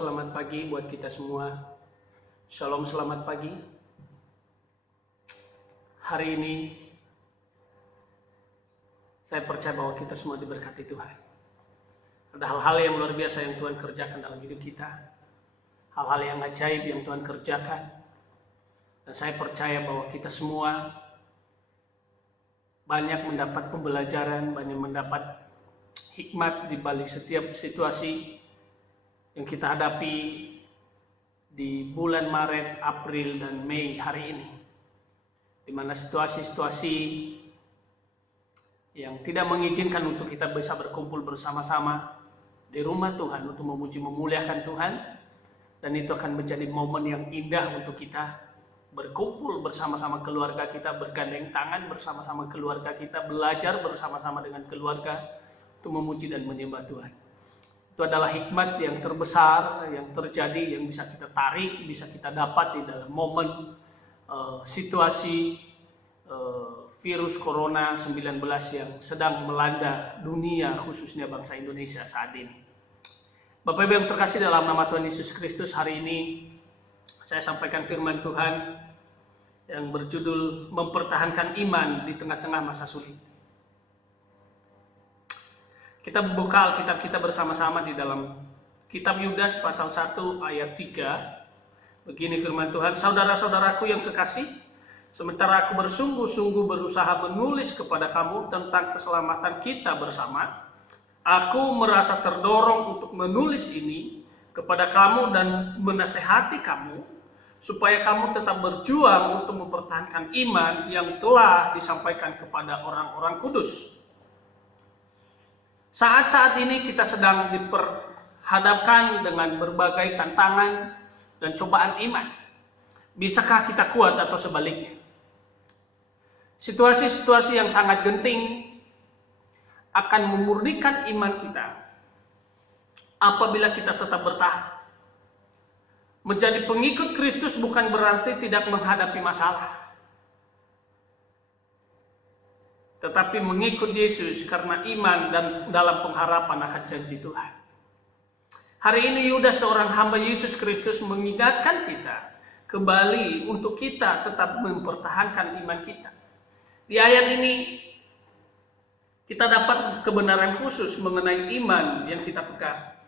Selamat pagi buat kita semua. Shalom, selamat pagi. Hari ini saya percaya bahwa kita semua diberkati Tuhan. Ada hal-hal yang luar biasa yang Tuhan kerjakan dalam hidup kita. Hal-hal yang ajaib yang Tuhan kerjakan. Dan saya percaya bahwa kita semua banyak mendapat pembelajaran, banyak mendapat hikmat di balik setiap situasi yang kita hadapi di bulan Maret, April, dan Mei hari ini, di mana situasi-situasi yang tidak mengizinkan untuk kita bisa berkumpul bersama-sama di rumah Tuhan untuk memuji memuliakan Tuhan, dan itu akan menjadi momen yang indah untuk kita berkumpul bersama-sama keluarga kita, bergandeng tangan bersama-sama keluarga kita, belajar bersama-sama dengan keluarga untuk memuji dan menyembah Tuhan. Itu adalah hikmat yang terbesar yang terjadi, yang bisa kita tarik, bisa kita dapat di dalam momen situasi virus Corona 19 yang sedang melanda dunia, khususnya bangsa Indonesia saat ini. Bapak Ibu yang terkasih dalam nama Tuhan Yesus Kristus, hari ini saya sampaikan firman Tuhan yang berjudul mempertahankan iman di tengah-tengah masa sulit. Kita buka Alkitab kita bersama-sama di dalam kitab Yudas pasal 1 ayat 3. Begini firman Tuhan, saudara-saudaraku yang kekasih, sementara aku bersungguh-sungguh berusaha menulis kepada kamu tentang keselamatan kita bersama, aku merasa terdorong untuk menulis ini kepada kamu dan menasehati kamu, supaya kamu tetap berjuang untuk mempertahankan iman yang telah disampaikan kepada orang-orang kudus. Saat-saat ini kita sedang diperhadapkan dengan berbagai tantangan dan cobaan iman. Bisakah kita kuat atau sebaliknya? Situasi-situasi yang sangat genting akan memurnikan iman kita apabila kita tetap bertahan. Menjadi pengikut Kristus bukan berarti tidak menghadapi masalah, tetapi mengikut Yesus karena iman dan dalam pengharapan akan janji Tuhan. Hari ini Yudas, seorang hamba Yesus Kristus, mengingatkan kita kembali untuk kita tetap mempertahankan iman kita. Di ayat ini kita dapat kebenaran khusus mengenai iman yang kita pegang.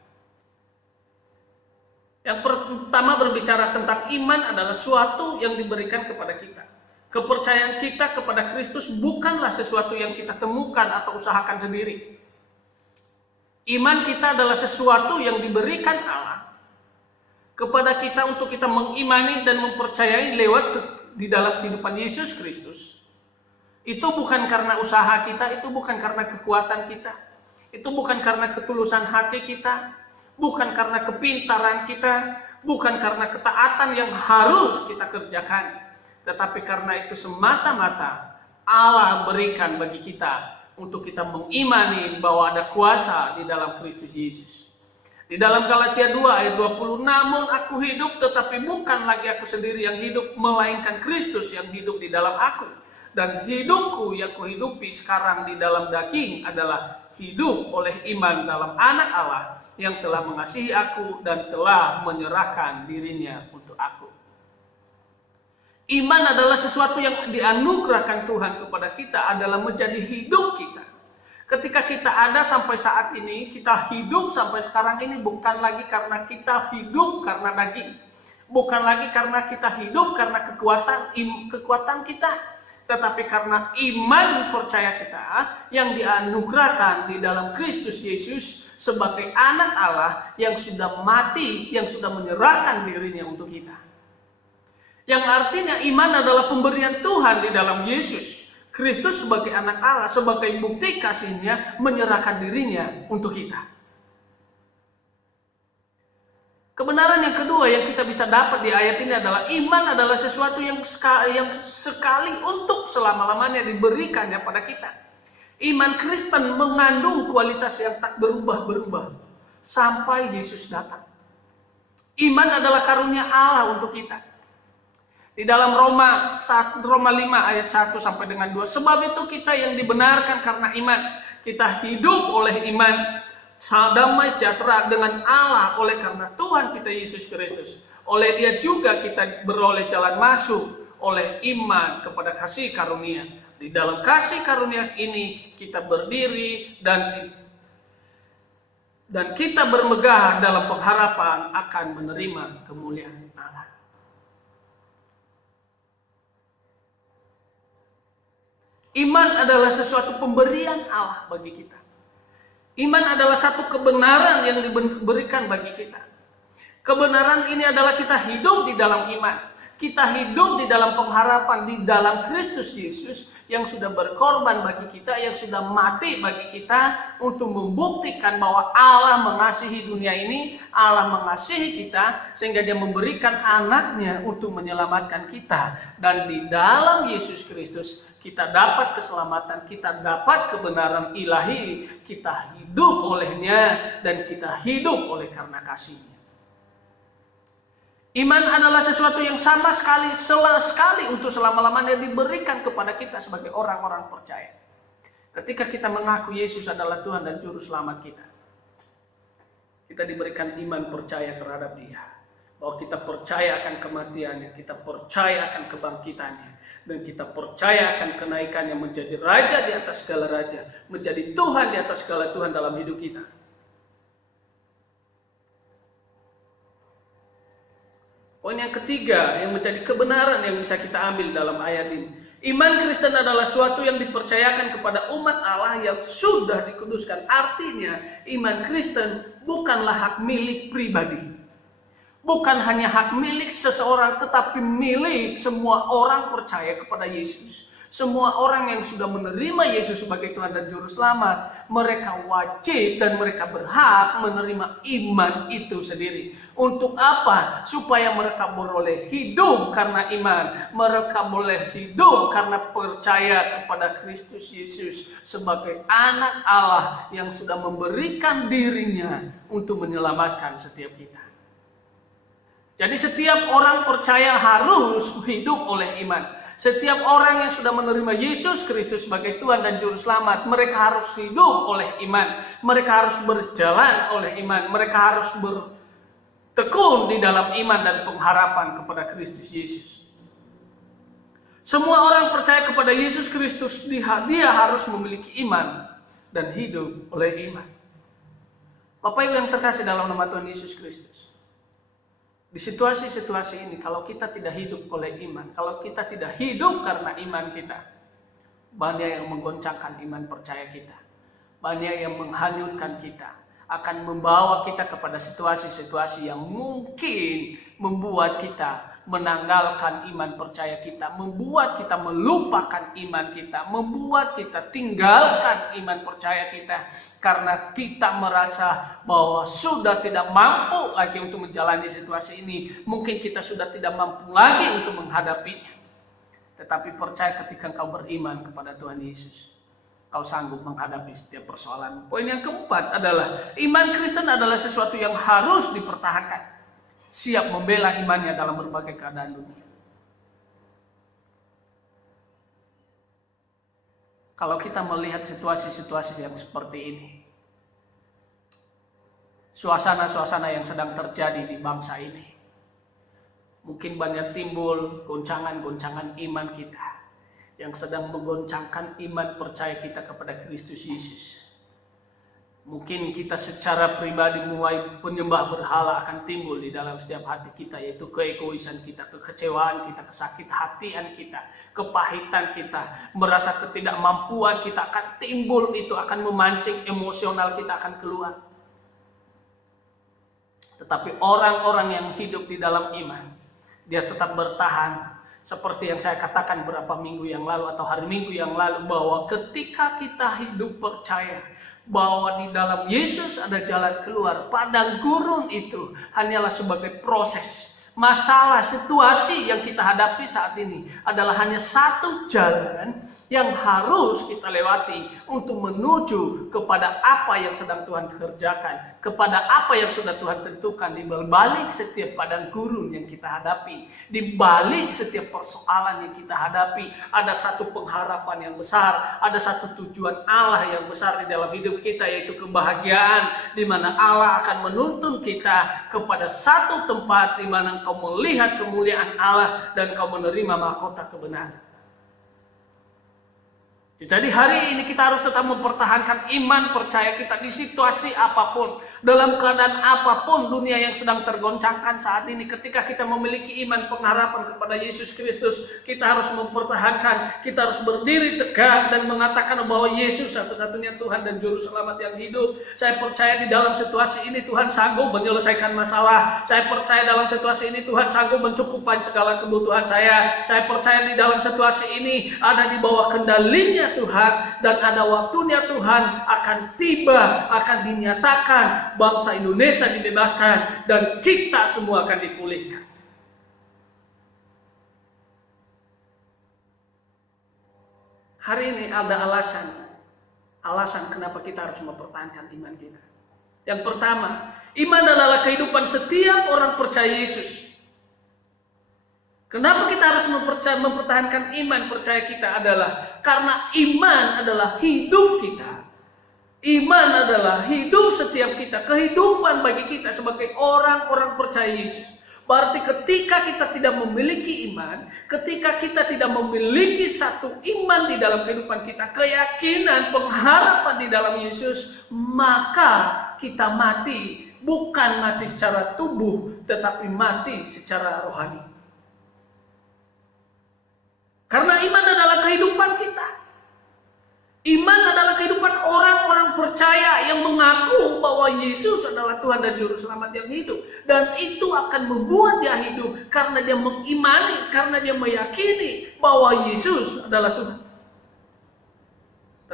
Yang pertama berbicara tentang iman adalah suatu yang diberikan kepada kita. Kepercayaan kita kepada Kristus bukanlah sesuatu yang kita temukan atau usahakan sendiri. Iman kita adalah sesuatu yang diberikan Allah kepada kita untuk kita mengimani dan mempercayai lewat di dalam kehidupan Yesus Kristus. Itu bukan karena usaha kita, itu bukan karena kekuatan kita, itu bukan karena ketulusan hati kita, bukan karena kepintaran kita, bukan karena ketaatan yang harus kita kerjakan, tetapi karena itu semata-mata Allah berikan bagi kita untuk kita mengimani bahwa ada kuasa di dalam Kristus Yesus. Di dalam Galatia 2 ayat 20, namun aku hidup tetapi bukan lagi aku sendiri yang hidup, melainkan Kristus yang hidup di dalam aku. Dan hidupku yang kuhidupi sekarang di dalam daging adalah hidup oleh iman dalam Anak Allah yang telah mengasihi aku dan telah menyerahkan dirinya untuk aku. Iman adalah sesuatu yang dianugerahkan Tuhan kepada kita, adalah menjadi hidup kita. Ketika kita ada sampai saat ini, kita hidup sampai sekarang ini bukan lagi karena kita hidup karena daging, bukan lagi karena kita hidup karena kekuatan kita, tetapi karena iman percaya kita yang dianugerahkan di dalam Kristus Yesus sebagai anak Allah yang sudah mati, yang sudah menyerahkan dirinya untuk kita. Yang artinya iman adalah pemberian Tuhan di dalam Yesus Kristus sebagai anak Allah, sebagai bukti kasihnya menyerahkan dirinya untuk kita. Kebenaran yang kedua yang kita bisa dapat di ayat ini adalah iman adalah sesuatu yang sekali untuk selama-lamanya diberikannya pada kita. Iman Kristen mengandung kualitas yang tak berubah-berubah sampai Yesus datang. Iman adalah karunia Allah untuk kita. Di dalam Roma 5 ayat 1 sampai dengan 2, sebab itu kita yang dibenarkan karena iman, kita hidup oleh iman, damai sejahtera dengan Allah oleh karena Tuhan kita Yesus Kristus. Oleh Dia juga kita beroleh jalan masuk oleh iman kepada kasih karunia. Di dalam kasih karunia ini kita berdiri dan kita bermegah dalam pengharapan akan menerima kemuliaan Allah. Iman adalah sesuatu pemberian Allah bagi kita. Iman adalah satu kebenaran yang diberikan bagi kita. Kebenaran ini adalah kita hidup di dalam iman. Kita hidup di dalam pengharapan di dalam Kristus Yesus yang sudah berkorban bagi kita, yang sudah mati bagi kita untuk membuktikan bahwa Allah mengasihi dunia ini, Allah mengasihi kita sehingga Dia memberikan anaknya untuk menyelamatkan kita. Dan di dalam Yesus Kristus kita dapat keselamatan, kita dapat kebenaran ilahi, kita hidup olehnya dan kita hidup oleh karena kasih-Nya. Iman adalah sesuatu yang sama sekali untuk selama-lamanya diberikan kepada kita sebagai orang-orang percaya. Ketika kita mengaku Yesus adalah Tuhan dan Juru Selamat kita, kita diberikan iman percaya terhadap Dia. Bahwa kita percaya akan kematiannya, kita percaya akan kebangkitannya, dan kita percaya akan kenaikannya menjadi Raja di atas segala Raja, menjadi Tuhan di atas segala Tuhan dalam hidup kita. Poin yang ketiga yang menjadi kebenaran yang bisa kita ambil dalam ayat ini. Iman Kristen adalah suatu yang dipercayakan kepada umat Allah yang sudah dikuduskan. Artinya iman Kristen bukanlah hak milik pribadi. Bukan hanya hak milik seseorang, tetapi milik semua orang percaya kepada Yesus. Semua orang yang sudah menerima Yesus sebagai Tuhan dan Juru Selamat, mereka wajib dan mereka berhak menerima iman itu sendiri. Untuk apa? Supaya mereka boleh hidup karena iman. Mereka boleh hidup karena percaya kepada Kristus Yesus sebagai anak Allah yang sudah memberikan dirinya untuk menyelamatkan setiap kita. Jadi setiap orang percaya harus hidup oleh iman. Setiap orang yang sudah menerima Yesus Kristus sebagai Tuhan dan Juru Selamat, mereka harus hidup oleh iman. Mereka harus berjalan oleh iman. Mereka harus bertekun di dalam iman dan pengharapan kepada Kristus Yesus. Semua orang percaya kepada Yesus Kristus, dia harus memiliki iman dan hidup oleh iman. Bapak Ibu yang terkasih dalam nama Tuhan Yesus Kristus. Di situasi-situasi ini, kalau kita tidak hidup oleh iman, kalau kita tidak hidup karena iman kita, banyak yang menggoncangkan iman percaya kita, banyak yang menghanyutkan kita, akan membawa kita kepada situasi-situasi yang mungkin membuat kita menanggalkan iman percaya kita, membuat kita melupakan iman kita, membuat kita tinggalkan iman percaya kita, karena kita merasa bahwa sudah tidak mampu lagi untuk menjalani situasi ini. Mungkin kita sudah tidak mampu lagi untuk menghadapinya. Tetapi percaya ketika engkau beriman kepada Tuhan Yesus, kau sanggup menghadapi setiap persoalan. Poin yang keempat adalah iman Kristen adalah sesuatu yang harus dipertahankan. Siap membela imannya dalam berbagai keadaan dunia. Kalau kita melihat situasi-situasi yang seperti ini, suasana-suasana yang sedang terjadi di bangsa ini, mungkin banyak timbul goncangan-goncangan iman kita yang sedang menggoncangkan iman percaya kita kepada Kristus Yesus. Mungkin kita secara pribadi mulai penyembah berhala akan timbul di dalam setiap hati kita, yaitu keegoisan kita, kekecewaan kita, kesakit hatian kita, kepahitan kita, merasa ketidakmampuan kita akan timbul, itu akan memancing emosional kita akan keluar. Tetapi orang-orang yang hidup di dalam iman, dia tetap bertahan. Seperti yang saya katakan beberapa minggu yang lalu atau hari Minggu yang lalu, bahwa ketika kita hidup percaya bahwa di dalam Yesus ada jalan keluar, padang gurun itu hanyalah sebagai proses. Masalah situasi yang kita hadapi saat ini adalah hanya satu jalan yang harus kita lewati untuk menuju kepada apa yang sedang Tuhan kerjakan, kepada apa yang sudah Tuhan tentukan di balik setiap padang gurun yang kita hadapi, di balik setiap persoalan yang kita hadapi, ada satu pengharapan yang besar, ada satu tujuan Allah yang besar di dalam hidup kita, yaitu kebahagiaan, di mana Allah akan menuntun kita kepada satu tempat di mana engkau melihat kemuliaan Allah dan engkau menerima mahkota kebenaran. Jadi hari ini kita harus tetap mempertahankan iman percaya kita di situasi apapun, dalam keadaan apapun dunia yang sedang tergoncangkan saat ini. Ketika kita memiliki iman pengharapan kepada Yesus Kristus, kita harus mempertahankan, kita harus berdiri tegak dan mengatakan bahwa Yesus satu-satunya Tuhan dan Juru Selamat yang hidup. Saya percaya di dalam situasi ini Tuhan sanggup menyelesaikan masalah. Saya percaya dalam situasi ini Tuhan sanggup mencukupkan segala kebutuhan saya. Saya percaya di dalam situasi ini ada di bawah kendalinya Tuhan, dan ada waktunya Tuhan akan tiba, akan dinyatakan bangsa Indonesia dibebaskan dan kita semua akan dipulihkan. Hari ini ada alasan kenapa kita harus mempertahankan iman kita. Yang pertama, iman adalah kehidupan setiap orang percaya Yesus. Kenapa kita harus mempertahankan iman percaya kita adalah karena iman adalah hidup kita. Iman adalah hidup setiap kita, kehidupan bagi kita sebagai orang-orang percaya Yesus. Berarti ketika kita tidak memiliki iman, ketika kita tidak memiliki satu iman di dalam kehidupan kita, keyakinan, pengharapan di dalam Yesus, maka kita mati. Bukan mati secara tubuh, tetapi mati secara rohani. Karena iman adalah kehidupan kita. Iman adalah kehidupan orang-orang percaya yang mengaku bahwa Yesus adalah Tuhan dan Juru Selamat yang hidup. Dan itu akan membuat dia hidup karena dia mengimani, karena dia meyakini bahwa Yesus adalah Tuhan.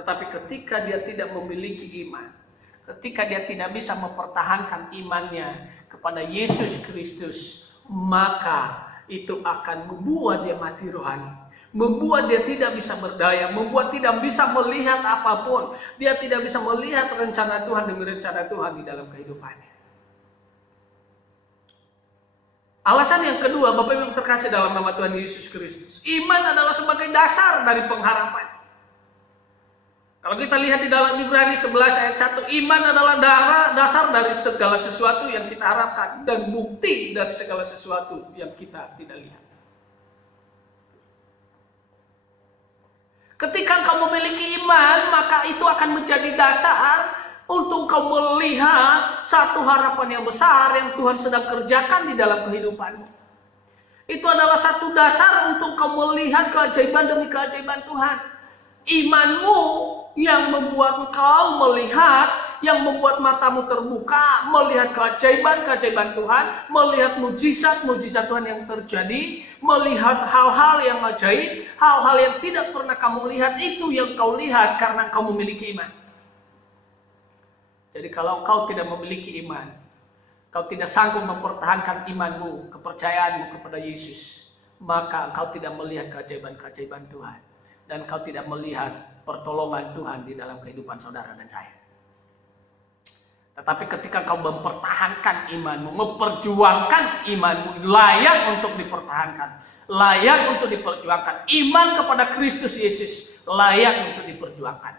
Tetapi ketika dia tidak memiliki iman, ketika dia tidak bisa mempertahankan imannya kepada Yesus Kristus, maka itu akan membuat dia mati rohani. Membuat dia tidak bisa berdaya, membuat tidak bisa melihat apapun. Dia tidak bisa melihat rencana Tuhan demi rencana Tuhan di dalam kehidupannya. Alasan yang kedua, Bapak Ibu yang terkasih dalam nama Tuhan Yesus Kristus, iman adalah sebagai dasar dari pengharapan. Kalau kita lihat di dalam Ibrani 11 ayat 1, iman adalah dasar dari segala sesuatu yang kita harapkan dan bukti dari segala sesuatu yang kita tidak lihat. Ketika engkau memiliki iman, maka itu akan menjadi dasar untuk engkau melihat satu harapan yang besar yang Tuhan sedang kerjakan di dalam kehidupanmu. Itu adalah satu dasar untuk engkau melihat keajaiban demi keajaiban Tuhan. Imanmu yang membuat engkau melihat, yang membuat matamu terbuka, melihat keajaiban-keajaiban Tuhan, melihat mujizat-mujizat Tuhan yang terjadi, melihat hal-hal yang ajaib, hal-hal yang tidak pernah kamu lihat, itu yang kau lihat karena kau memiliki iman. Jadi kalau kau tidak memiliki iman, kau tidak sanggup mempertahankan imanmu, kepercayaanmu kepada Yesus, maka engkau tidak melihat keajaiban-keajaiban Tuhan. Dan kau tidak melihat pertolongan Tuhan di dalam kehidupan saudara dan saya. Tetapi ketika kau mempertahankan imanmu, memperjuangkan imanmu, layak untuk dipertahankan, layak untuk diperjuangkan. Iman kepada Kristus Yesus layak untuk diperjuangkan,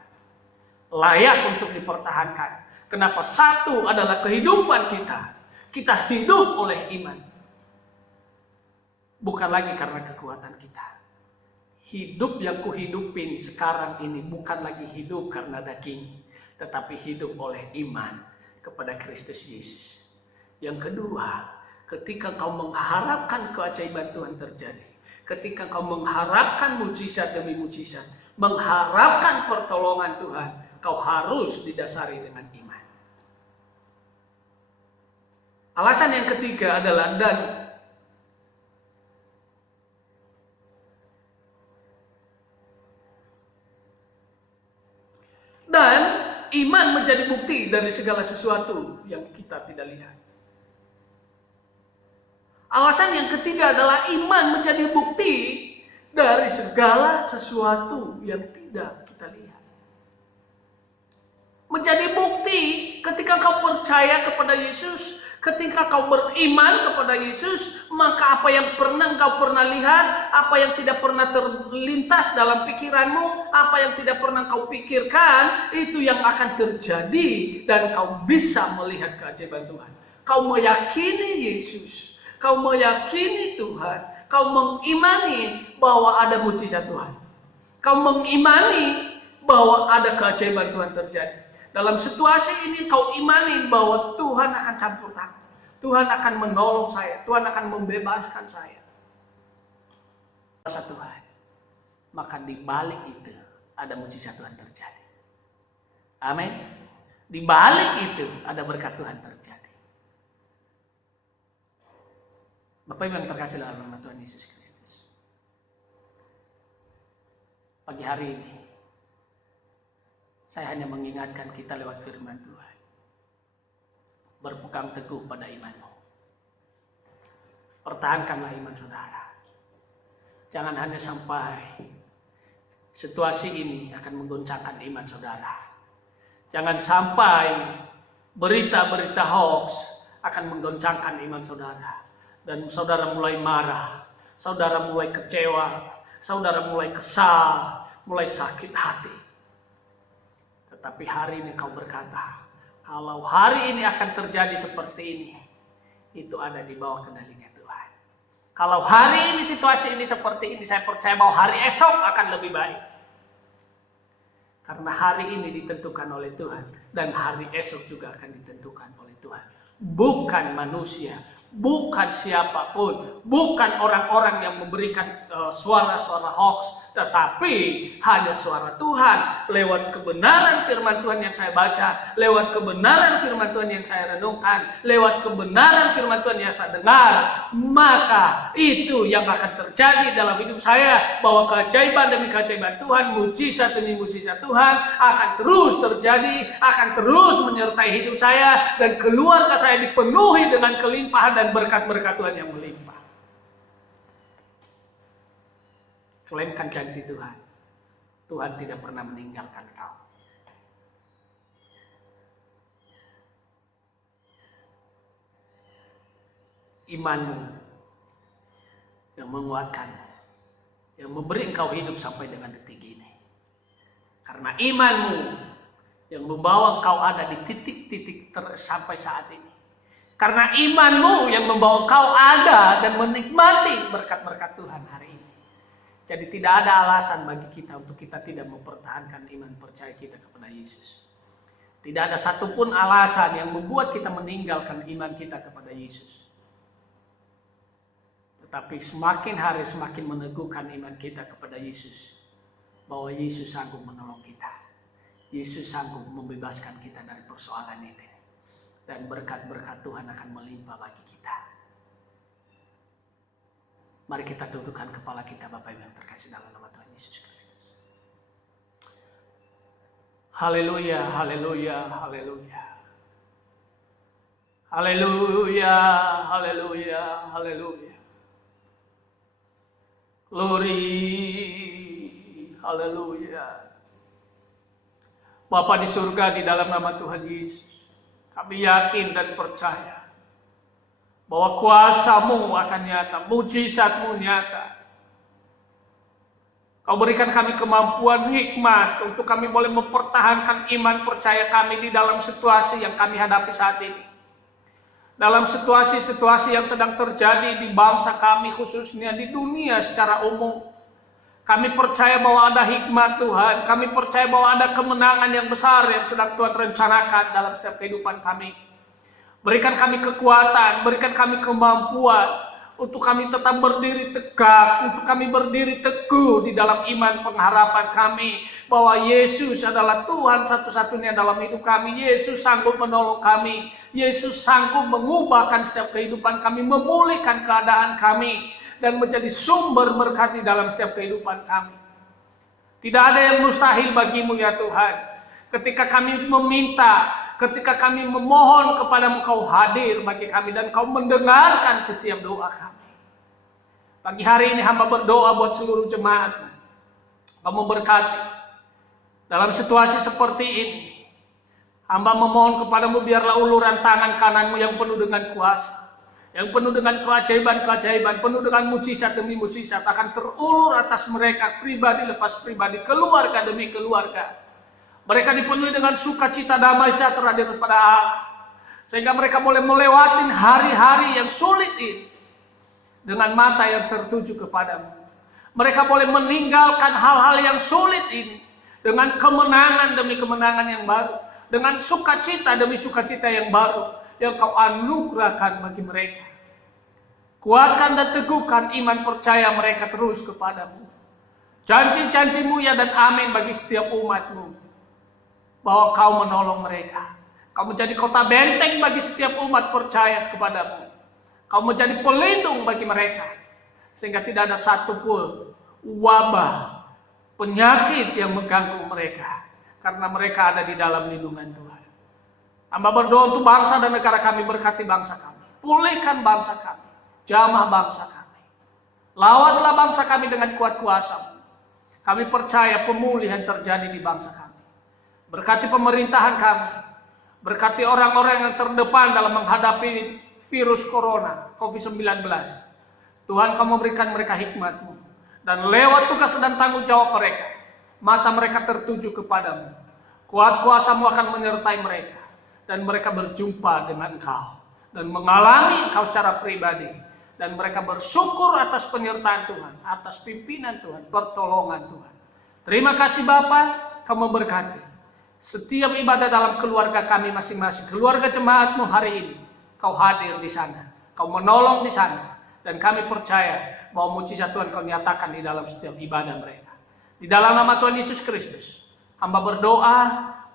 layak untuk dipertahankan. Kenapa? Satu adalah kehidupan kita. Kita hidup oleh iman, bukan lagi karena kekuatan kita. Hidup yang kuhidupin sekarang ini bukan lagi hidup karena daging, tetapi hidup oleh iman kepada Kristus Yesus. Yang kedua, ketika kau mengharapkan keajaiban Tuhan terjadi, ketika kau mengharapkan mujizat demi mujizat, mengharapkan pertolongan Tuhan, kau harus didasari dengan iman. Alasan yang ketiga adalah dan iman menjadi bukti dari segala sesuatu yang kita tidak lihat. Alasan yang ketiga adalah iman menjadi bukti dari segala sesuatu yang tidak kita lihat. Menjadi bukti ketika kau percaya kepada Yesus, ketika kau beriman kepada Yesus, maka apa yang kau pernah lihat, apa yang tidak pernah terlintas dalam pikiranmu, apa yang tidak pernah kau pikirkan, itu yang akan terjadi dan kau bisa melihat keajaiban Tuhan. Kau meyakini Yesus, kau meyakini Tuhan, kau mengimani bahwa ada mujizat Tuhan. Kau mengimani bahwa ada keajaiban Tuhan terjadi. Dalam situasi ini kau imani bahwa Tuhan akan campur tangan. Tuhan akan menolong saya. Tuhan akan membebaskan saya. Kuasa Tuhan. Maka di balik itu ada mujizat Tuhan terjadi. Amin. Di balik itu ada berkat Tuhan terjadi. Bapak Ibu yang terkasih dalam nama Tuhan Yesus Kristus. Pagi hari ini saya hanya mengingatkan kita lewat firman Tuhan. Berpegang teguh pada imanmu. Pertahankanlah iman saudara. Jangan hanya sampai situasi ini akan menggoncangkan iman saudara. Jangan sampai berita-berita hoax akan menggoncangkan iman saudara. Dan saudara mulai marah, saudara mulai kecewa, saudara mulai kesal, mulai sakit hati. Tetapi hari ini kau berkata, kalau hari ini akan terjadi seperti ini, itu ada di bawah kendalinya Tuhan. Kalau hari ini situasi ini seperti ini, saya percaya bahwa hari esok akan lebih baik. Karena hari ini ditentukan oleh Tuhan, dan hari esok juga akan ditentukan oleh Tuhan. Bukan manusia, bukan siapapun, bukan orang-orang yang memberikan suara-suara hoax, tetapi hanya suara Tuhan lewat kebenaran firman Tuhan yang saya baca, lewat kebenaran firman Tuhan yang saya renungkan, lewat kebenaran firman Tuhan yang saya dengar. Maka itu yang akan terjadi dalam hidup saya, bahwa keajaiban demi keajaiban Tuhan, mujizat demi mujizat Tuhan akan terus terjadi, akan terus menyertai hidup saya, dan keluarga saya dipenuhi dengan kelimpahan dan berkat-berkat Tuhan yang melimpah. Klaimkan janji Tuhan. Tuhan tidak pernah meninggalkan kau. Imanmu yang menguatkan, yang memberi engkau hidup sampai dengan detik ini. Karena imanmu yang membawa engkau ada di titik-titik sampai saat ini. Karena imanmu yang membawa engkau ada dan menikmati berkat-berkat Tuhan hari ini. Jadi tidak ada alasan bagi kita untuk kita tidak mempertahankan iman percaya kita kepada Yesus. Tidak ada satupun alasan yang membuat kita meninggalkan iman kita kepada Yesus. Tetapi semakin hari semakin meneguhkan iman kita kepada Yesus. Bahwa Yesus sanggup menolong kita. Yesus sanggup membebaskan kita dari persoalan ini. Dan berkat-berkat Tuhan akan melimpah bagi kita. Mari kita dudukkan kepala kita, Bapak Ibu yang terkasih dalam nama Tuhan Yesus Kristus. Haleluya, haleluya, haleluya. Haleluya, haleluya, haleluya. Glory, haleluya. Bapa di surga, di dalam nama Tuhan Yesus, kami yakin dan percaya bahwa kuasa-Mu akan nyata, mujizat-Mu nyata. Kau berikan kami kemampuan hikmat untuk kami boleh mempertahankan iman percaya kami di dalam situasi yang kami hadapi saat ini. Dalam situasi-situasi yang sedang terjadi di bangsa kami, khususnya di dunia secara umum. Kami percaya bahwa ada hikmat Tuhan, kami percaya bahwa ada kemenangan yang besar yang sedang Tuhan rencanakan dalam setiap kehidupan kami. Berikan kami kekuatan, berikan kami kemampuan untuk kami tetap berdiri tegak, untuk kami berdiri teguh di dalam iman pengharapan kami bahwa Yesus adalah Tuhan satu-satunya dalam hidup kami. Yesus sanggup menolong kami, Yesus sanggup mengubahkan setiap kehidupan kami, memulihkan keadaan kami dan menjadi sumber berkat di dalam setiap kehidupan kami. Tidak ada yang mustahil bagimu ya Tuhan. Ketika kami meminta, ketika kami memohon kepada-Mu, Kau hadir bagi kami dan Kau mendengarkan setiap doa kami. Pagi hari ini hamba berdoa buat seluruh jemaat. Kamu berkati. Dalam situasi seperti ini, hamba memohon kepadamu biarlah uluran tangan kananmu yang penuh dengan kuasa, yang penuh dengan keajaiban-keajaiban, penuh dengan mukjizat demi mukjizat akan terulur atas mereka, pribadi lepas pribadi, keluarga demi keluarga. Mereka dipenuhi dengan sukacita damai sejahtera daripada Allah, sehingga mereka boleh melewati hari-hari yang sulit ini dengan mata yang tertuju kepadamu. Mereka boleh meninggalkan hal-hal yang sulit ini dengan kemenangan demi kemenangan yang baru, dengan sukacita demi sukacita yang baru yang kau anugerahkan bagi mereka. Kuatkan dan teguhkan iman percaya mereka terus kepadamu. Janji-janjimu ya dan amin bagi setiap umatmu, bahwa kau menolong mereka. Kau menjadi kota benteng bagi setiap umat percaya kepadamu. Kau menjadi pelindung bagi mereka, sehingga tidak ada satupun wabah, penyakit yang mengganggu mereka, karena mereka ada di dalam lindungan Tuhan. Hamba berdoa untuk bangsa dan negara kami, berkati bangsa kami, pulihkan bangsa kami, jamah bangsa kami. Lawatlah bangsa kami dengan kuat kuasa-Mu. Kami percaya pemulihan terjadi di bangsa kami. Berkati pemerintahan kami, berkati orang-orang yang terdepan dalam menghadapi virus corona, COVID-19. Tuhan, Kamu berikan mereka hikmat-Mu. Dan lewat tugas dan tanggung jawab mereka, mata mereka tertuju kepadamu. Kuat kuasa-Mu akan menyertai mereka. Dan mereka berjumpa dengan Engkau. Dan mengalami Engkau secara pribadi. Dan mereka bersyukur atas penyertaan Tuhan. Atas pimpinan Tuhan, pertolongan Tuhan. Terima kasih Bapa, Kamu berkati setiap ibadah dalam keluarga kami masing-masing. Keluarga jemaat-Mu hari ini, Kau hadir di sana. Kau menolong di sana. Dan kami percaya bahwa mujizat Tuhan Kau nyatakan di dalam setiap ibadah mereka. Di dalam nama Tuhan Yesus Kristus, hamba berdoa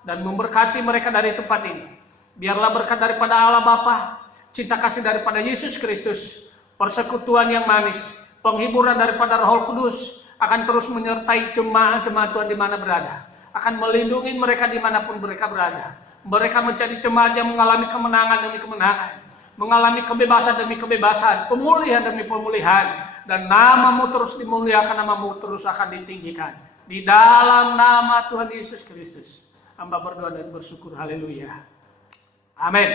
dan memberkati mereka dari tempat ini. Biarlah berkat daripada Allah Bapa, cinta kasih daripada Yesus Kristus, persekutuan yang manis, penghiburan daripada Roh Kudus akan terus menyertai jemaat-jemaat Tuhan di mana berada. Akan melindungi mereka dimanapun mereka berada. Mereka menjadi jemaat yang mengalami kemenangan demi kemenangan, mengalami kebebasan demi kebebasan, pemulihan demi pemulihan, dan nama-Mu terus dimuliakan, nama-Mu terus akan ditinggikan. Di dalam nama Tuhan Yesus Kristus, hamba berdoa dan bersyukur. Haleluya. Amin.